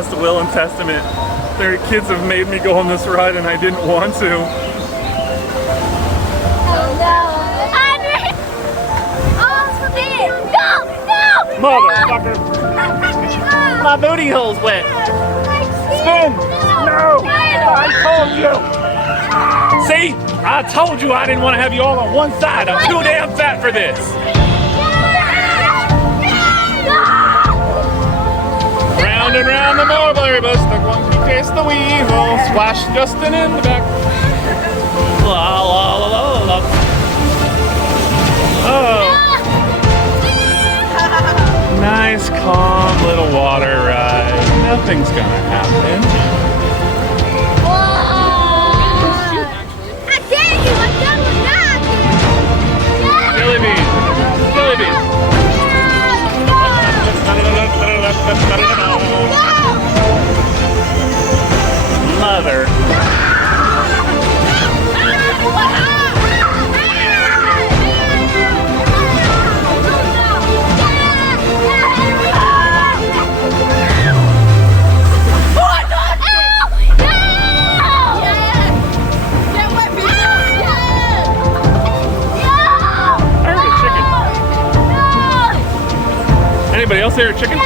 last will and testament. Their kids have made me go on this ride and I didn't want to. Oh no! Andre! Oh, forbid! No! No! Motherfucker! My booty hole's wet. Spin! No! I told you! See? I told you I didn't want to have you all on one side. I'm too damn fat for this. Round and round the mulberry bush, the one who chased the weevil, splashed Justin in the back. La la la la la. Oh. Nice, calm little water ride. Nothing's gonna happen. I dare you! I'm done with that! Jelly bean. Jelly bean. Mother. Anybody else here a chicken?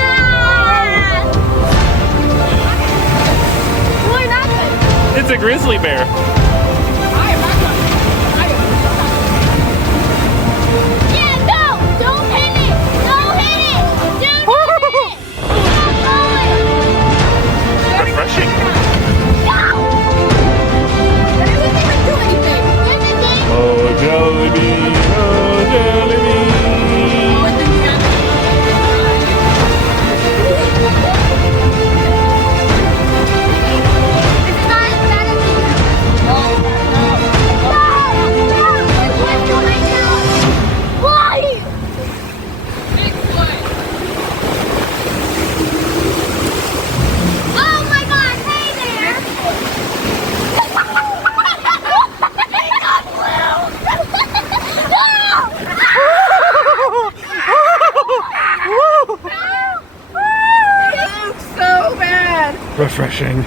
It's a grizzly bear. Yeah, no! Don't hit it! Don't hit it! Dude, don't hit it! Refreshing. No! It didn't even do anything. Yes, it did. Oh, jelly bean. Oh, jelly bean. Refreshing.